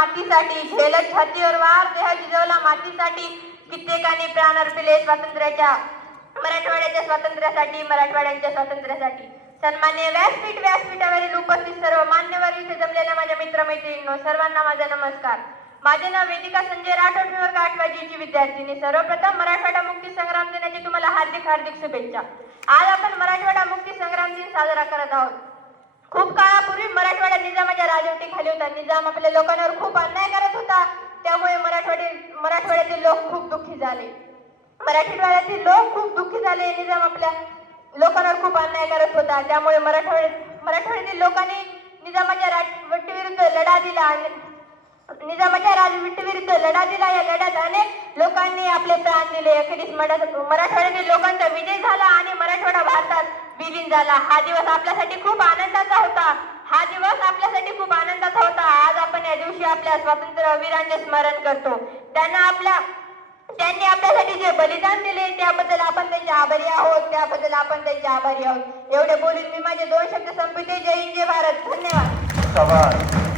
मातीसाठी झेलत छातीवर वार देह झिजवला मातीसाठी कित्येकाने प्राण अर्पिले स्वातंत्र्याच्या मराठवाड्याच्या स्वातंत्र्यासाठी मराठवाड्यांच्या स्वातंत्र्यासाठी. सन्मान्य व्यासपीठ व्यासपीठावरील उपस्थित सर्व मान्यवर इथे जमलेल्या माझ्या मित्रमैत्रिणींनो सर्वांना माझा नमस्कार. माझे नाव वेदिका संजय राठोड मी वर्ग आठवाजीची विद्यार्थिनी. सर्वप्रथम मराठवाडा मुक्ती संग्राम दिनाची तुम्हाला हार्दिक हार्दिक शुभेच्छा. आज आपण मराठवाडा मुक्ती संग्राम दिन साजरा करत आहोत. खूप काळापूर्वी मरा निजाम आपल्या लोकांवर खूप अन्याय करत होता. त्यामुळे मराठवाडी मराठवाड्यातील लोक खूप दुःखी झाले. मराठवाड्यातील लोक खूप दुःखी झाले. निजाम आपल्या लोकांवर खूप अन्याय करत होता. त्यामुळे मराठवाड्यात मराठवाड्यातील लोकांनी निजामाच्या राजवटीविरुद्ध लढा दिला आणि निजामाच्या राजवटीविरुद्ध लढा दिला. या लढ्यात अनेक लोकांनी आपले प्राण दिले. अखेरीस मराठवाड्यातील लोकांचा विजय झाला आणि मराठवाडा भारतात विलीन झाला. हा दिवस आपल्यासाठी खूप आनंदाचा होता हा दिवस आपल्यासाठी खूप आनंदात होता. आज आपण या दिवशी आपल्या स्वातंत्र्यवीरांचे स्मरण करतो. त्यांना आपल्या त्यांनी आपल्यासाठी जे बलिदान दिले त्याबद्दल आपण त्यांचे आभारी आहोत त्याबद्दल आपण त्यांचे आभारी आहोत. एवढे बोलून मी माझे दोन शब्द संपवते. जय हिंद जय भारत. धन्यवाद.